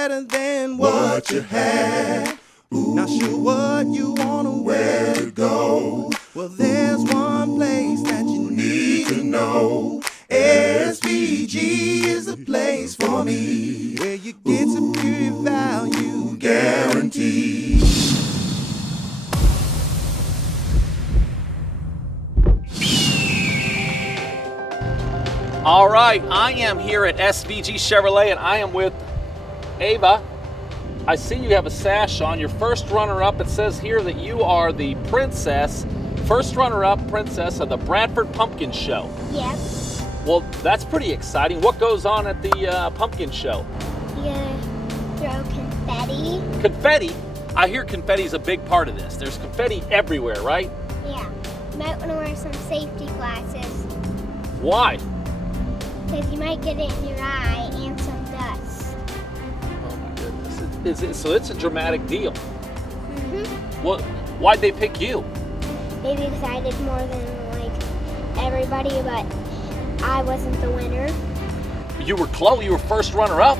better than what you had. Not sure what you wanna where to go. Well, there's one place that you need to know. SVG is the place for me, where you get superior value guaranteed. All right, I am here at SVG Chevrolet, and I am with Ava. I see you have a sash on. Your first runner-up. It says here that you are the princess, first runner-up princess of the Bradford Pumpkin Show. Yes. Well, that's pretty exciting. What goes on at the pumpkin show? You throw confetti. Confetti? I hear confetti is a big part of this. There's confetti everywhere, right? Yeah. You might want to wear some safety glasses, Why? because you might get it in your eye and some dust. Oh my goodness. So it's a dramatic deal. Mm-hmm. Well, why'd they pick you? Maybe because I did more than everybody, but I wasn't the winner. You were close. You were first runner-up.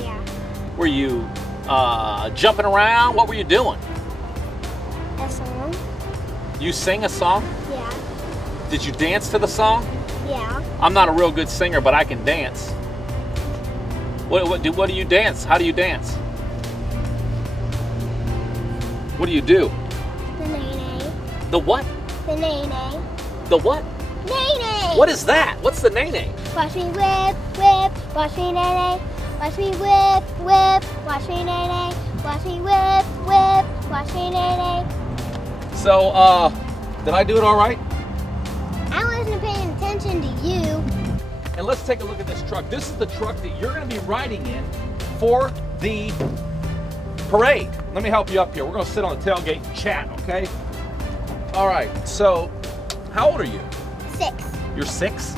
Yeah. Were you jumping around? What were you doing? A song? You sing a song? Yeah. Did you dance to the song? Yeah. I'm not a real good singer, but I can dance. What do you dance? How do you dance? What do you do? The nay-nay. The what? The nay-nay. The what? Nay-nay. What is that? What's the nay-nay? Watch me whip, whip. Watch me nay-nay. Watch me whip, whip. Watch me nay-nay. Watch me whip, whip. Watch me nay-nay. So, did I do it all right? I wasn't paying attention to you. And let's take a look at this truck. This is the truck that you're going to be riding in for the parade. Let me help you up here. We're going to sit on the tailgate and chat, okay? All right, so how old are you? 6. You're 6?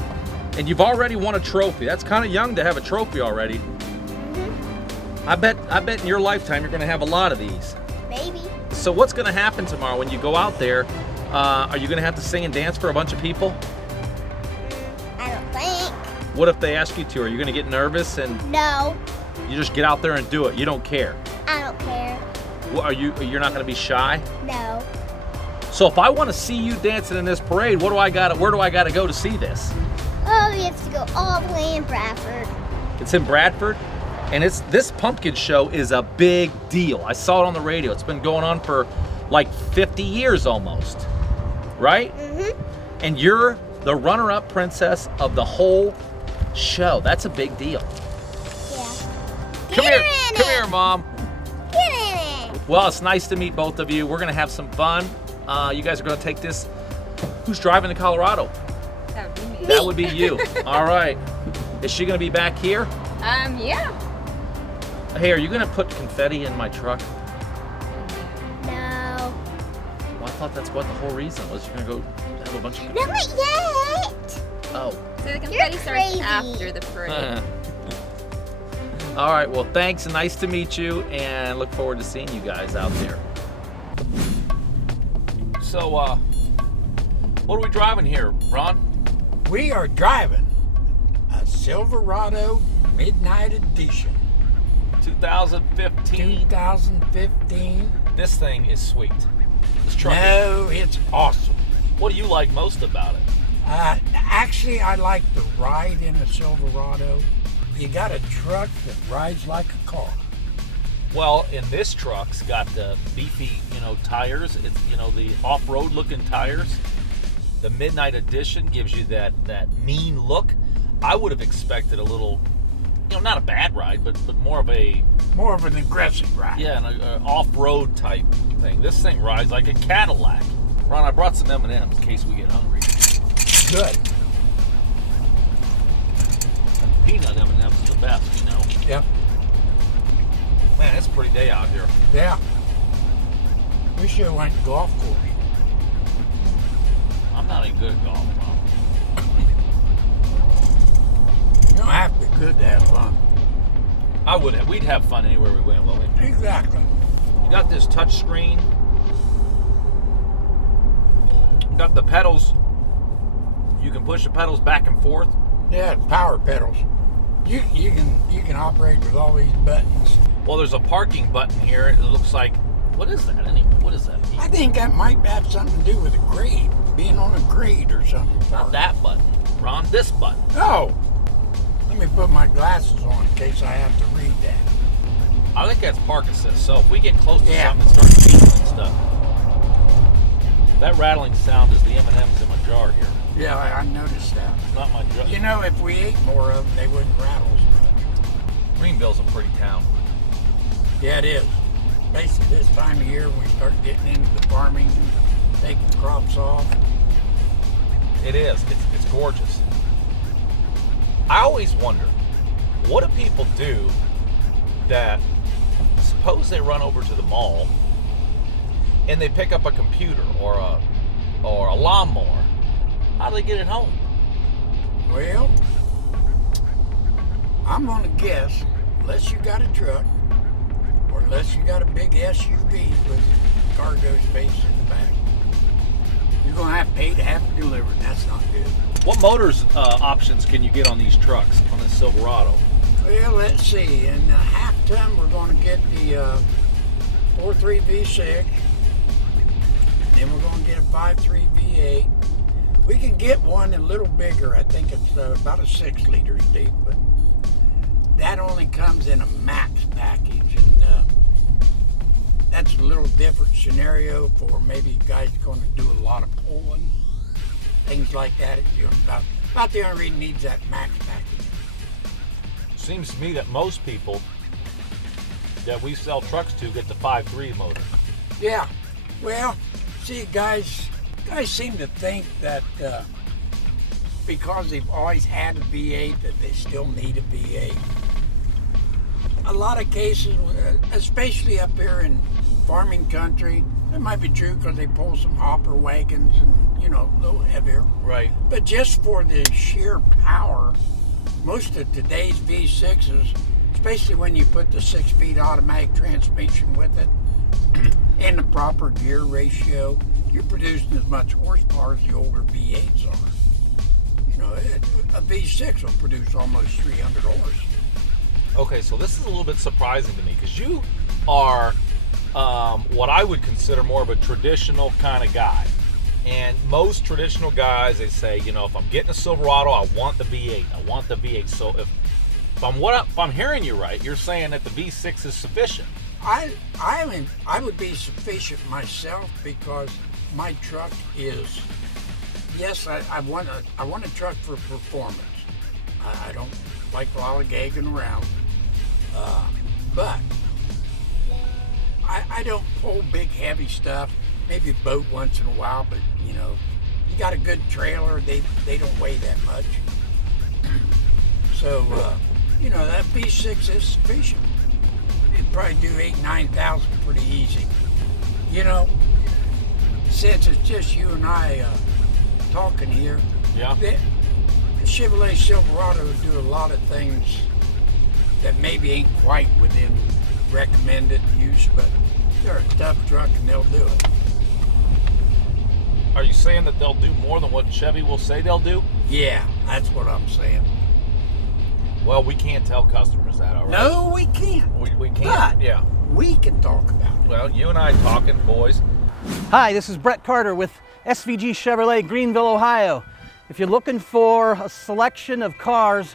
And you've already won a trophy. That's kind of young to have a trophy already. Mm-hmm. I bet in your lifetime you're going to have a lot of these. Maybe. So what's going to happen tomorrow when you go out there? Are you going to have to sing and dance for a bunch of people? I don't think. What if they ask you to? Are you going to get nervous and No. you just get out there and do it? You don't care. I don't care. Well, you're not going to be shy? No. So if I want to see you dancing in this parade, where do I got to go to see this? Oh, you have to go all the way in Bradford. It's in Bradford, and this pumpkin show is a big deal. I saw it on the radio. It's been going on for like 50 years almost, right? Mm-hmm. And you're the runner-up princess of the whole show. That's a big deal. Yeah. Come here, Mom. Get in it. Well, it's nice to meet both of you. We're gonna have some fun. You guys are gonna take this. Who's driving to Colorado? That would be me. That would be you. All right. Is she gonna be back here? Yeah. Hey, are you gonna put confetti in my truck? No. Well, I thought that's what the whole reason was. You're gonna go have a bunch of Not confetti. yet. Oh. So the confetti starts crazy. after the parade. All right. Well, thanks. Nice to meet you, and look forward to seeing you guys out there. So, what are we driving here, Ron? We are driving a Silverado Midnight Edition 2015. 2015. This thing is sweet. This truck. No, it's awesome. What do you like most about it? Actually, I like the ride in a Silverado. You got a truck that rides like a car. Well, in this truck's got the beefy, tires. It's, the off-road looking tires. The Midnight Edition gives you that mean look. I would have expected a little, not a bad ride, but more of an aggressive ride. Yeah, an off-road type thing. This thing rides like a Cadillac. Ron, I brought some M&Ms in case we get hungry. Good. Peanut M&Ms is the best, Yep. Man, it's a pretty day out here. Yeah. We should have went to golf course. I'm not even good at golf, Ron. You don't have to be good to have fun. I would have. We'd have fun anywhere we went, wouldn't we? Exactly. You got this touch screen. You got the pedals. You can push the pedals back and forth. Yeah, it's power pedals. You can operate with all these buttons. Well, there's a parking button here. It looks like, what is that anyway? What does that mean? I think that might have something to do with a grade, being on a grade or something. Not that button, Ron, this button. Oh, let me put my glasses on in case I have to read that. I think that's park assist. So if we get close to Yeah. something, it starts beeping and stuff. That rattling sound is the M&Ms in my jar here. Yeah, I noticed that. It's not my jar. You know, if we ate more of them, they wouldn't rattle as much. Greenville's a pretty town. Yeah, it is. Basically, this time of year, we start getting into the farming, taking crops off. It is. It's gorgeous. I always wonder, what do people do that, suppose they run over to the mall and they pick up a computer or a lawnmower? How do they get it home? Well, I'm gonna guess, unless you got a truck, or unless you got a big SUV with cargo space in the back, you're gonna have to pay to have it delivered. That's not good. What motors options can you get on these trucks, on this Silverado? Well, let's see. In a half ton, we're gonna get the 4.3 V6. Then we're gonna get a 5.3 V8. We can get one a little bigger. I think it's about a 6 liters deep, but that only comes in a max package, and that's a little different scenario for maybe guys going to do a lot of pulling, things like that. It's, you know, about the only reason it needs that max package. Seems to me that most people that we sell trucks to get the 5.3 motor. Yeah, well, see, guys seem to think that because they've always had a V8 that they still need a V8. A lot of cases, especially up here in farming country, that might be true because they pull some hopper wagons and, you know, a little heavier. Right. But just for the sheer power, most of today's V6s, especially when you put the 6-speed automatic transmission with it and the proper gear ratio, you're producing as much horsepower as the older V8s are. You know, a V6 will produce almost 300 horse. Okay, so this is a little bit surprising to me because you are what I would consider more of a traditional kind of guy. And most traditional guys, they say, you know, if I'm getting a Silverado, I want the V8. I want the V8. So if I'm hearing you right, you're saying that the V6 is sufficient. I would be sufficient myself because my truck is, yes, I want a truck for performance. I don't like a lot of gagging around, but I don't pull big heavy stuff. Maybe a boat once in a while, but you know, you got a good trailer, they don't weigh that much. So you know, that V6 is sufficient. You'd probably do 8,000-9,000 pretty easy. You know, since it's just you and I talking here, Yeah. the Chevrolet Silverado would do a lot of things that maybe ain't quite within recommended use, but they're a tough truck and they'll do it. Are you saying that they'll do more than what Chevy will say they'll do? Yeah, that's what I'm saying. Well, we can't tell customers that, all right? No, we can't. We can't. But Yeah. we can talk about it. Well, you and I talking, boys. Hi, this is Brett Carter with SVG Chevrolet, Greenville, Ohio. If you're looking for a selection of cars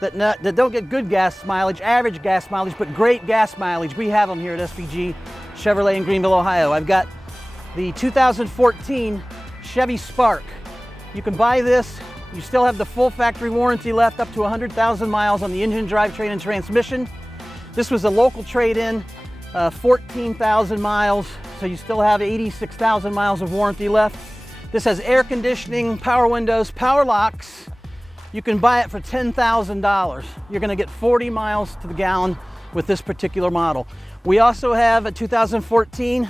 that don't get good gas mileage, average gas mileage, but great gas mileage, we have them here at SVG Chevrolet in Greenville, Ohio. I've got the 2014 Chevy Spark. You can buy this. You still have the full factory warranty left up to 100,000 miles on the engine, drivetrain, and transmission. This was a local trade-in, 14,000 miles, so you still have 86,000 miles of warranty left. This has air conditioning, power windows, power locks. You can buy it for $10,000. You're gonna get 40 miles to the gallon with this particular model. We also have a 2014,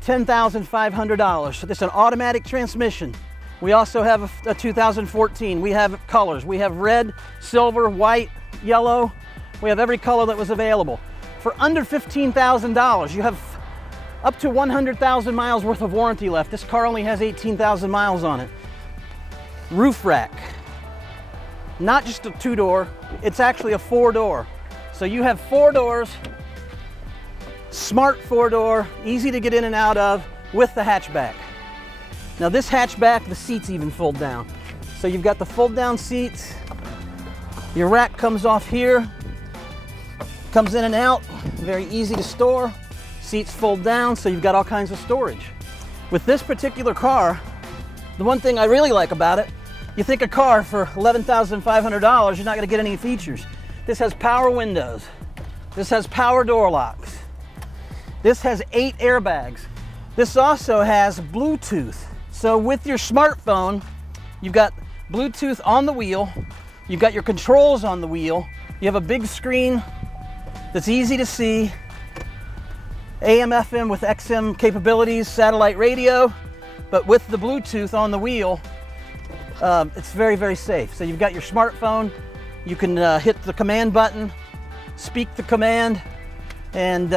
$10,500. So this is an automatic transmission. We also have a 2014. We have colors. We have red, silver, white, yellow. We have every color that was available. For under $15,000, you have up to 100,000 miles worth of warranty left. This car only has 18,000 miles on it. Roof rack. Not just a 2-door, it's actually a 4-door. So you have 4 doors Smart 4-door, easy to get in and out of with the hatchback. Now this hatchback, the seats even fold down. So you've got the fold down seats. Your rack comes off here, comes in and out, very easy to store. Seats fold down, so you've got all kinds of storage. With this particular car, the one thing I really like about it, you think a car for $11,500, you're not gonna get any features. This has power windows. This has power door locks. This has 8 airbags. This also has Bluetooth. So with your smartphone, you've got Bluetooth on the wheel, you've got your controls on the wheel, you have a big screen that's easy to see, AM, FM with XM capabilities, satellite radio, but with the Bluetooth on the wheel, it's very, very safe. So you've got your smartphone, you can hit the command button, speak the command, and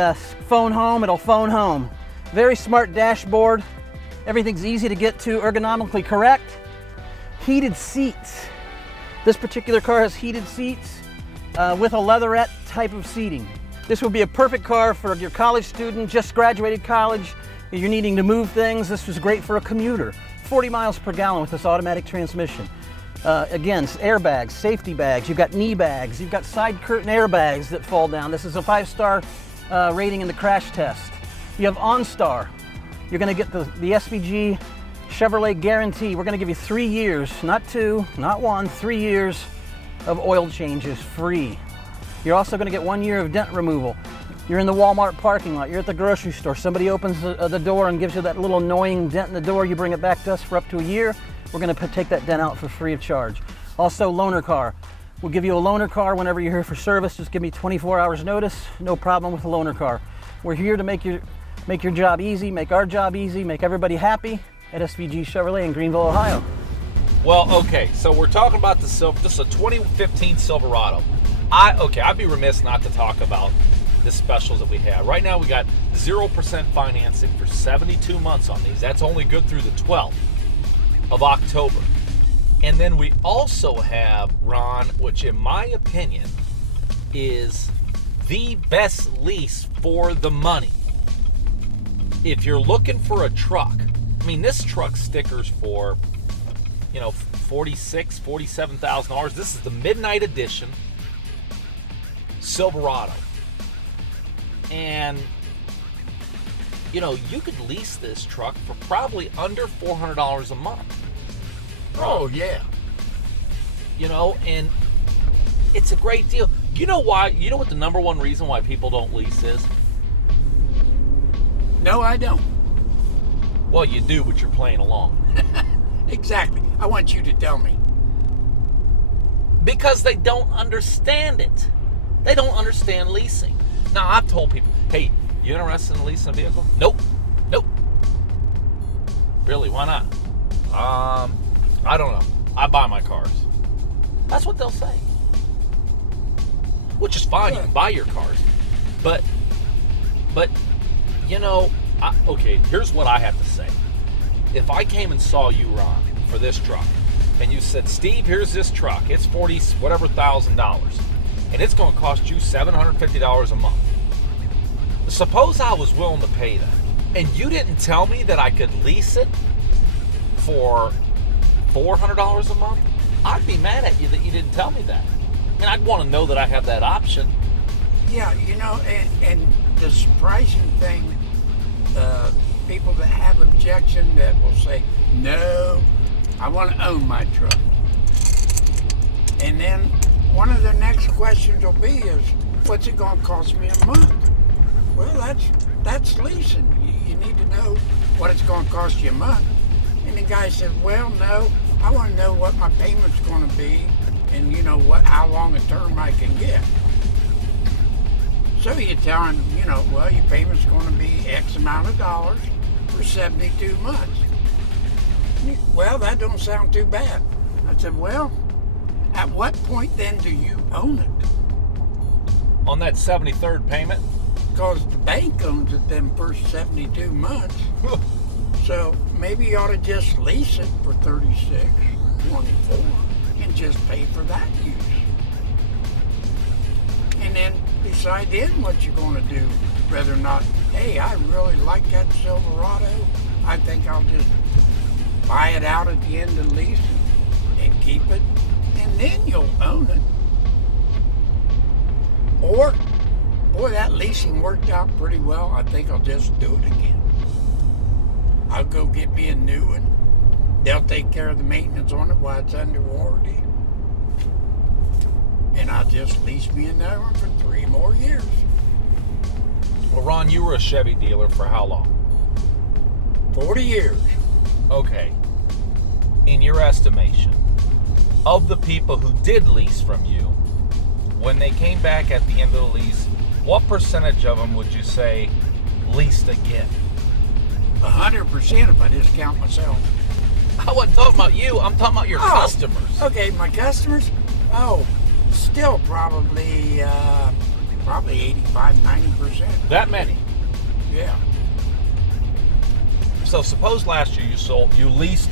phone home, it'll phone home. Very smart dashboard. Everything's easy to get to, ergonomically correct. Heated seats. This particular car has heated seats with a leatherette type of seating. This would be a perfect car for your college student, just graduated college, you're needing to move things. This was great for a commuter. 40 miles per gallon with this automatic transmission. Again, airbags, safety bags, you've got knee bags, you've got side curtain airbags that fall down. This is a 5-star rating in the crash test. You have OnStar. You're gonna get the SVG Chevrolet guarantee. We're gonna give you 3 years, not 2, not 1, 3 years of oil changes free. You're also gonna get 1 year of dent removal. You're in the Walmart parking lot, you're at the grocery store, somebody opens the door and gives you that little annoying dent in the door, you bring it back to us for up to a year, we're gonna take that dent out for free of charge. Also, loaner car. We'll give you a loaner car whenever you're here for service, just give me 24 hours notice, no problem with a loaner car. We're here to make your job easy, make our job easy, make everybody happy at SVG Chevrolet in Greenville, Ohio. Well, okay, so we're talking about this is a 2015 Silverado. I'd be remiss not to talk about the specials that we have. Right now we got 0% financing for 72 months on these. That's only good through the 12th of October. And then we also have, Ron, which in my opinion is the best lease for the money. If you're looking for a truck, I mean, this truck stickers for, you know, $46,000, $47,000. This is the Midnight Edition Silverado. And, you know, you could lease this truck for probably under $400 a month. Oh, yeah. You know, and it's a great deal. You know why? You know what the number one reason why people don't lease is? No, I don't. Well, you do, but you're playing along. Exactly. I want you to tell me. Because they don't understand it. They don't understand leasing. Now, I've told people, hey, you interested in leasing a vehicle? Nope. Nope. Really, why not? I don't know. I buy my cars. That's what they'll say. Which is fine. You can buy your cars. But you know, okay, here's what I have to say. If I came and saw you, Ron, for this truck, and you said, Steve, here's this truck. It's $40,000, and it's going to cost you $750 a month. Suppose I was willing to pay that, and you didn't tell me that I could lease it for $400 a month, I'd be mad at you that you didn't tell me that. And I'd want to know that I have that option. Yeah, you know, and the surprising thing, people that have objection that will say, no, I want to own my truck. And then one of the next questions will be is, what's it going to cost me a month? Well, that's leasing. You need to know what it's going to cost you a month. And the guy said, well, no, I want to know what my payment's going to be and, you know, how long a term I can get. So you tell him, you know, well, your payment's going to be X amount of dollars for 72 months. Well, that don't sound too bad. I said, well, at what point then do you own it? On that 73rd payment? Because the bank owns it them first 72 months. So maybe you ought to just lease it for 36, 24, and just pay for that use. And And then decide then what you're going to do. Rather not, hey, I really like that Silverado. I think I'll just buy it out at the end of the lease and keep it, and then you'll own it. Or, boy, that leasing worked out pretty well. I think I'll just do it again. I'll go get me a new one. They'll take care of the maintenance on it while it's under warranty. And I'll just lease me another one for 3 more years. Well, Ron, you were a Chevy dealer for how long? 40 years. Okay. In your estimation, of the people who did lease from you, when they came back at the end of the lease, what percentage of them would you say leased again? 100% if I discount myself. I wasn't talking about you. I'm talking about your customers. Okay, my customers? Oh, still probably 85, 90%. That many? Yeah. So suppose last year you leased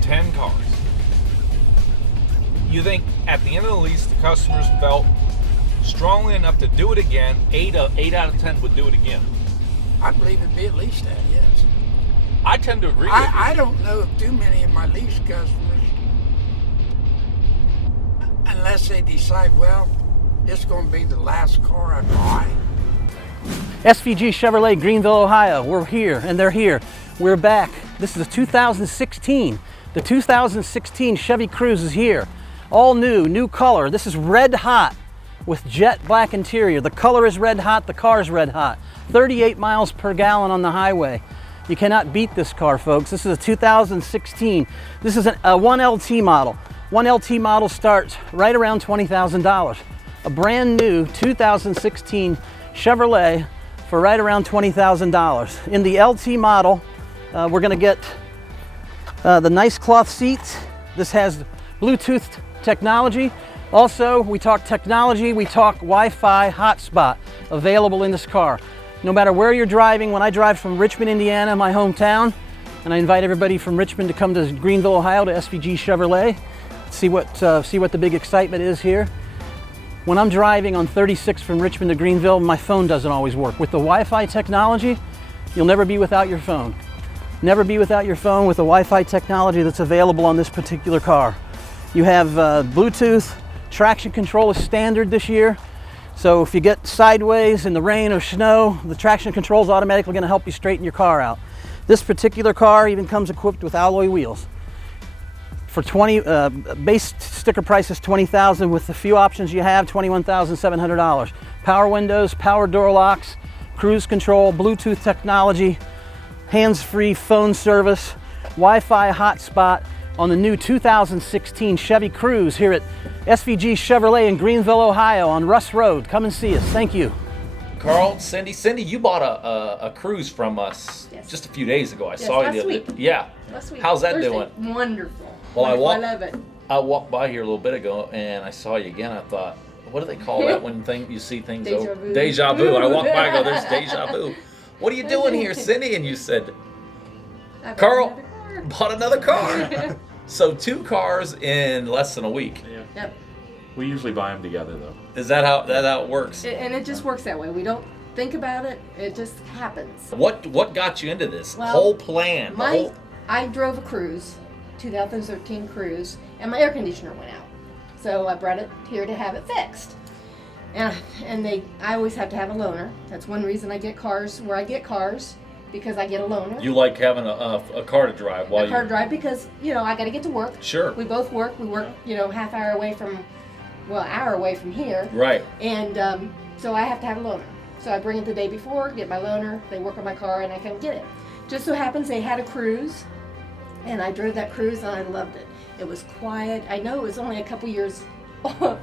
10 cars. You think at the end of the lease the customers felt strongly enough to do it again? 8 out of 10 would do it again. I believe it'd be at least that, yes. I tend to agree with you. I don't know of too many of my lease customers, unless they decide, well, this is going to be the last car I buy. SVG Chevrolet, Greenville, Ohio. We're here, and they're here. We're back. This is a 2016. The 2016 Chevy Cruze is here. All new color. This is red hot with jet black interior. The color is red hot, the car is red hot. 38 miles per gallon on the highway. You cannot beat this car, folks. This is a 2016. This is a 1LT model. 1LT model starts right around $20,000. A brand new 2016 Chevrolet for right around $20,000. In the LT model, we're gonna get the nice cloth seats. This has Bluetooth technology. Also, we talk technology, we talk Wi-Fi hotspot available in this car. No matter where you're driving, when I drive from Richmond, Indiana, my hometown, and I invite everybody from Richmond to come to Greenville, Ohio to SVG Chevrolet, see what the big excitement is here. When I'm driving on 36 from Richmond to Greenville, my phone doesn't always work. With the Wi-Fi technology, you'll never be without your phone. Never be without your phone with the Wi-Fi technology that's available on this particular car. You have Bluetooth, traction control is standard this year. So if you get sideways in the rain or snow, the traction control is automatically going to help you straighten your car out. This particular car even comes equipped with alloy wheels. For base sticker price is $20,000. With the few options you have, $21,700. Power windows, power door locks, cruise control, Bluetooth technology, hands-free phone service, Wi-Fi hotspot on the new 2016 Chevy Cruze here at SVG Chevrolet in Greenville, Ohio on Russ Road. Come and see us. Thank you. Carl, Cindy, you bought a Cruze from us just a few days ago. I saw you the other day. Yeah. Last week. How's that Thursday. doing? Wonderful. Well, I love it. I walked by here a little bit ago and I saw you again. I thought, what do they call that when you see things Deja over? vu. Deja vu. I walked by and go, there's deja vu. What are you doing here, Cindy? And you said, I bought Carl another car. bought another car. So 2 cars in less than a week. Yeah. Yep. We usually buy them together though. Is that how it works? And it just works that way. We don't think about it. It just happens. What got you into this Well, whole plan? I drove a Cruze, 2013 Cruze, and my air conditioner went out. So I brought it here to have it fixed. And I always have to have a loaner. That's one reason I get cars where I get cars, because I get a loaner. You like having a car to drive while a car to drive because, I got to get to work. Sure. We both work. We work, half hour away from, hour away from here. Right. And so I have to have a loaner. So I bring it the day before, get my loaner, they work on my car, and I come get it. Just so happens they had a Cruze, and I drove that Cruze, and I loved it. It was quiet. I know it was only a couple years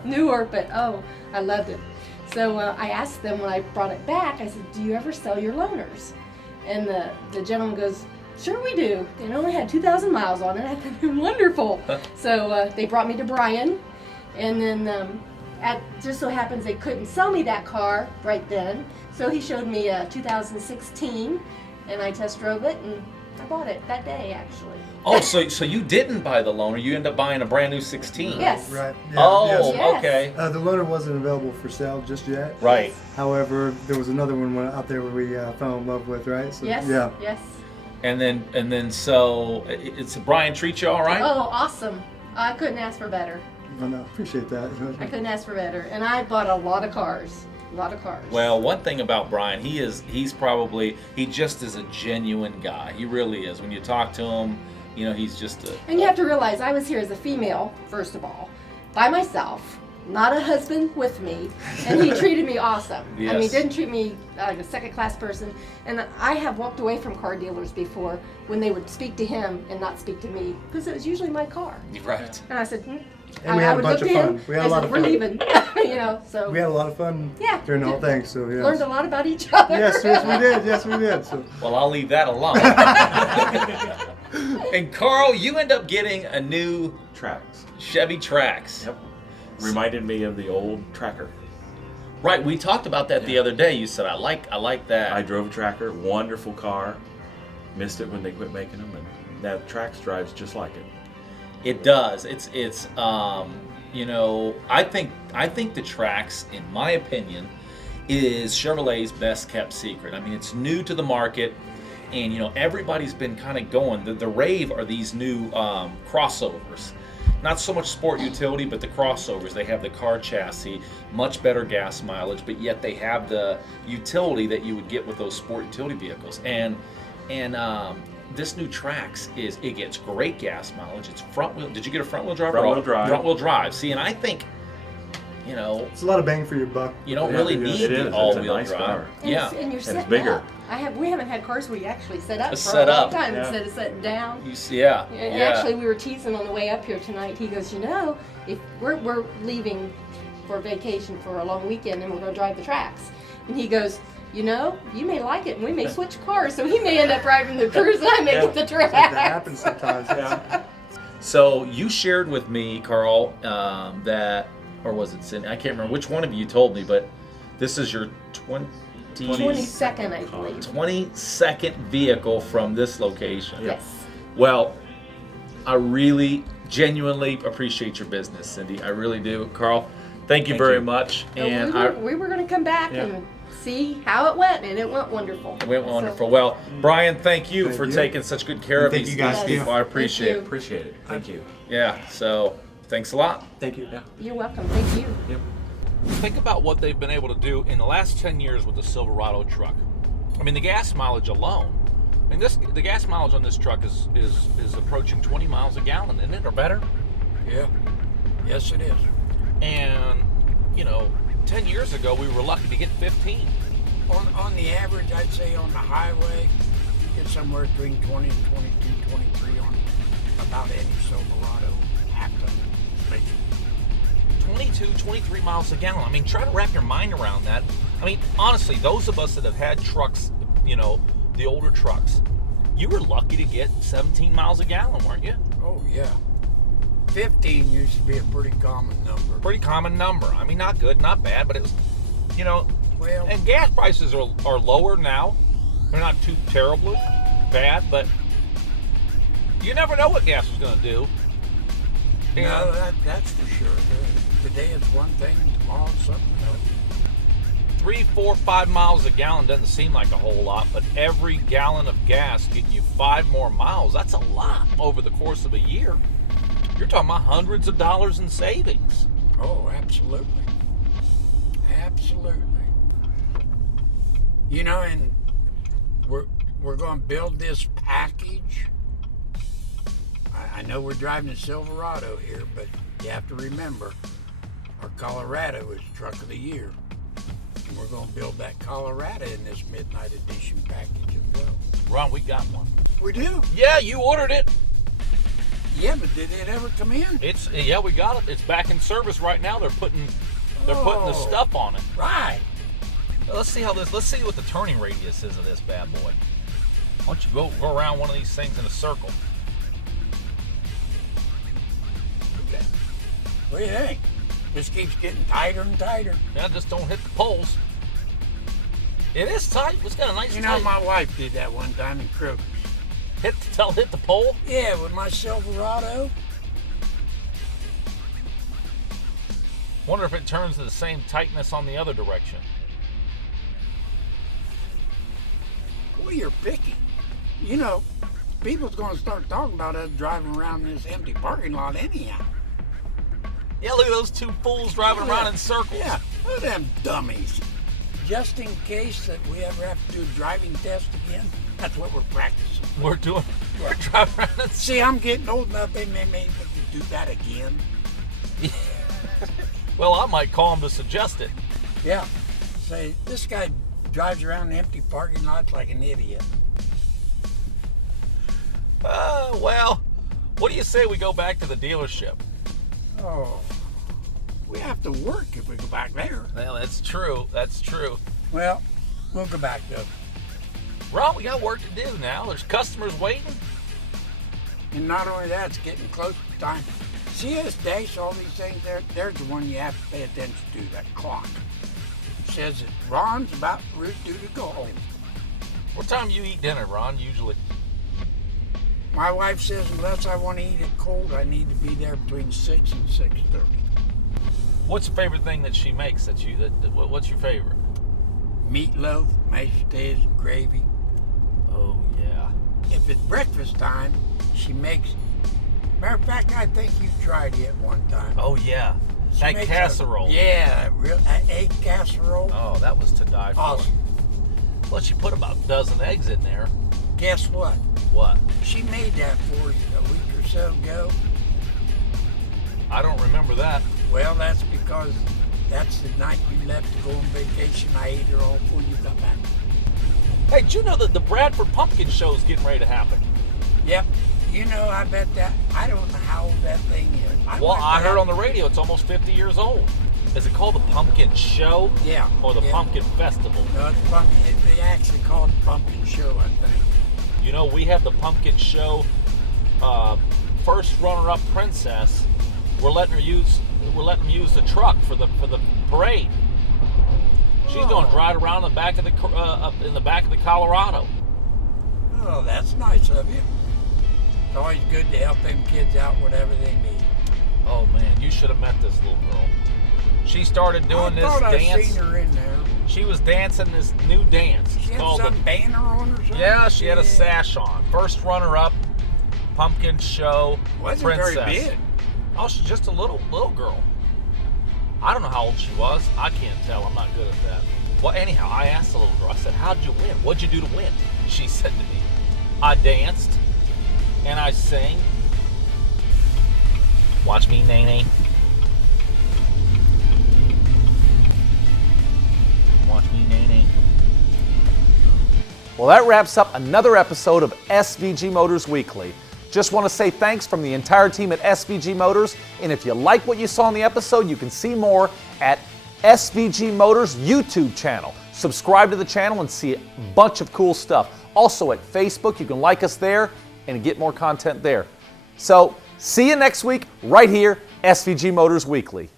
newer, but I loved it. So I asked them when I brought it back, I said, do you ever sell your loaners? And the gentleman goes, sure we do. It only had 2,000 miles on it. I thought, wonderful. So they brought me to Brian, and then just so happens they couldn't sell me that car right then. So he showed me a 2016, and I test drove it, and I bought it that day, actually. Oh, so you didn't buy the loaner. You ended up buying a brand new 16. Yes. Right. Yeah, Oh, Yes. okay. The loaner wasn't available for sale just yet. Right. However, there was another one out there we fell in love with, right? So, Yes. Yeah. Yes. And then so it's Brian treat you all right? Oh, awesome. I couldn't ask for better. I know, appreciate that. I couldn't ask for better. And I bought a lot of cars. A lot of cars. Well, one thing about Brian, he just is a genuine guy. He really is. When you talk to him, you know, he's just a... And you have to realize I was here as a female, first of all, by myself, not a husband with me, and he treated me awesome. I mean, Yes. didn't treat me like a second-class person. And I have walked away from car dealers before when they would speak to him and not speak to me, because it was usually my car. Right. And I said, And we had a would bunch look of to fun. him, We had I a lot said, of we're fun. leaving, you know, so. We had a lot of fun Yeah. during the whole thing, so yeah. Learned a lot about each other. Yes, we did. Yes, we did. So. Well, I'll leave that alone. And Carl, you end up getting a new Tracks. Chevy Trax. Yep. Reminded me of the old Tracker. Right, we talked about that the other day. You said, I like that. I drove a Tracker, wonderful car. Missed it when they quit making them, and that Trax drives just like it. It does. It's you know, I think the Trax, in my opinion, is Chevrolet's best kept secret. I mean, it's new to the market, and you know, everybody's been kind of going. The rave are these new crossovers. Not so much sport utility, but the crossovers. They have the car chassis, much better gas mileage, but yet they have the utility that you would get with those sport utility vehicles. And this new Trax it gets great gas mileage. It's front wheel. Did you get a front wheel drive? Front wheel drive. Front wheel drive. See, and I think, you know, It's a lot of bang for your buck. you don't Yeah, really it is. need It is. the It's a all-wheel nice drive. car. And Yeah. and you're it's setting bigger. up. We haven't had cars where you actually set up for Set a long up. time Yeah. instead of sitting down. You see, yeah. And Yeah. actually, we were teasing on the way up here tonight. He goes, you know, if we're leaving for vacation for a long weekend and we're going to drive the Trax, and he goes, you know, you may like it and we may switch cars, so he may end up driving the Cruise and I may get the Trax. That happens sometimes. Yeah. So you shared with me, Carl, that, or was it Cindy? I can't remember which one of you told me, but this is your 22nd, I believe. 22nd vehicle from this location. Yes. Well, I really genuinely appreciate your business, Cindy. I really do. Carl, thank you Thank very you. much. And we were going to come back and see how it went, and it went wonderful. It went So- wonderful. Well, Brian, thank you Thank for you. taking such good care of Thank these you guys, people. too. I appreciate Thank it. you. Appreciate it. Thank you. Yeah, so thanks a lot. Thank you. Yeah. You're welcome. Thank you. Yep. Think about what they've been able to do in the last 10 years with the Silverado truck. I mean, the gas mileage alone. I mean, the gas mileage on this truck is approaching 20 miles a gallon, isn't it, or better? Yeah. Yes, it is. And, you know, 10 years ago, we were lucky to get 15. On the average, I'd say on the highway, you get somewhere between 20 and 22, 23 on about any Silverado half-ton station. 22, 23 miles a gallon. I mean, try to wrap your mind around that. I mean, honestly, those of us that have had trucks, you know, the older trucks, you were lucky to get 17 miles a gallon, weren't you? Oh, yeah. 15 used to be a pretty common number. Pretty common number. I mean, not good, not bad, but it was, you know, Well, and gas prices are lower now. They're not too terribly bad, but you never know what gas is going to do. no, that's for sure. Today it's one thing, tomorrow it's something else. 3, 4, 5 miles a gallon doesn't seem like a whole lot, but every gallon of gas getting you 5 more miles, that's a lot over the course of a year. You're talking about hundreds of dollars in savings. Oh, absolutely. Absolutely. You know, and we're going to build this package. I know we're driving a Silverado here, but you have to remember, our Colorado is Truck of the Year. And we're going to build that Colorado in this Midnight Edition package as well. Ron, we got one. We do? Yeah, you ordered it. Yeah, but did it ever come in? Yeah, we got it. It's back in service right now. They're putting the Oh. stuff on it. Right. Let's see what the turning radius is of this bad boy. Why don't you go around one of these things in a circle? Okay. What do you think? This keeps getting tighter and tighter. Yeah, just don't hit the poles. It is tight. It's got a nice You know, tight. my wife did that one time in Kroger's. Hit the pole? Yeah, with my Silverado. Wonder if it turns to the same tightness on the other direction. Boy, you're picky. You know, people's going to start talking about us driving around this empty parking lot anyhow. Yeah, look at those two fools driving around in circles. Yeah, look at them dummies. Just in case that we ever have to do a driving test again, that's what we're practicing. We're driving around in circles. See, I'm getting old enough, they may make me do that again. Well, I might call him to suggest it. Yeah. Say, this guy drives around empty parking lots like an idiot. Well, what do you say we go back to the dealership? Oh, we have to work if we go back there. Well, that's true. That's true. Well, we'll go back though. Ron, we got work to do now. There's customers waiting. And not only that, it's getting close to time. See this dash, all these things there? There's the one you have to pay attention to, that clock. It says that Ron's about route due to go home. What time you eat dinner, Ron, usually? My wife says unless I want to eat it cold, I need to be there between 6 and 6:30. What's your favorite thing that she makes? What's your favorite? Meatloaf, mashed potatoes, and gravy. Oh, yeah. If it's breakfast time, she makes... Matter of fact, I think you tried it one time. Oh, yeah. She That makes casserole. An egg casserole. Oh, that was to die for. Awesome. Plus, she put about a dozen eggs in there. Guess what? What? She made that for you a week or so ago. I don't remember that. Well, that's because that's the night you left to go on vacation. I ate her all before you got back. Hey, did you know that the Bradford Pumpkin Show is getting ready to happen? Yep. You know, I bet that, I don't know how old that thing is. Well, I heard on the radio it's almost 50 years old. Is it called the Pumpkin Show? Yeah. Or the Pumpkin Festival? No, it's pumpkin. They actually call it Pumpkin Show, I think. You know, we have the Pumpkin Show first runner-up princess. We're letting them use the truck for the parade. She's going to ride around in the back of the Colorado. Oh, that's nice of you. It's always good to help them kids out whatever they need. Oh man, you should have met this little girl. She started doing this dance. I seen her in there. She was dancing this new dance. She had some banner on or something? Yeah, she had a sash on. First runner-up, Pumpkin Show Wasn't princess. very big. Oh, she's just a little girl. I don't know how old she was. I can't tell. I'm not good at that. Well, anyhow, I asked the little girl. I said, "How'd you win? What'd you do to win?" She said to me, "I danced and I sang. Watch me, Nene. Watch me, Nene." Well, that wraps up another episode of SVG Motors Weekly. Just want to say thanks from the entire team at SVG Motors, and if you like what you saw in the episode, you can see more at SVG Motors YouTube channel. Subscribe to the channel and see a bunch of cool stuff. Also at Facebook, you can like us there and get more content there. So, see you next week right here, SVG Motors Weekly.